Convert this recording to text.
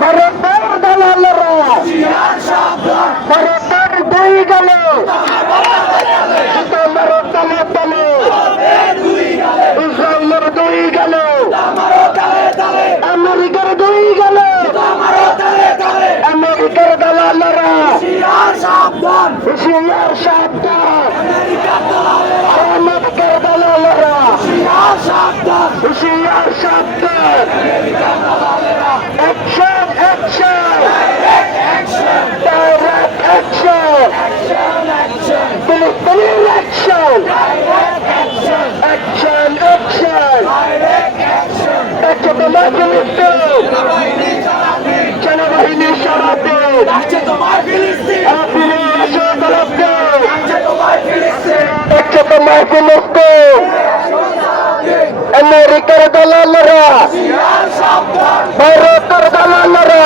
ভারতের দালালেরা ভারতের দুই গেল তোমার তালে তালে ইসরায়েলের দুই গেল আমেরিকার দুই গেল আমেরিকার দালালেরা হুঁশিয়ার সাবধান আমেরিকার দালালেরা হুঁশিয়ার সাবধান action action direct action police action action action একশো ফিলিস্তিন সেনাবাহিনী সরাতে একশো ফিলিস্তিন আমেরিকার দালালেরা ভারতের দালালেরা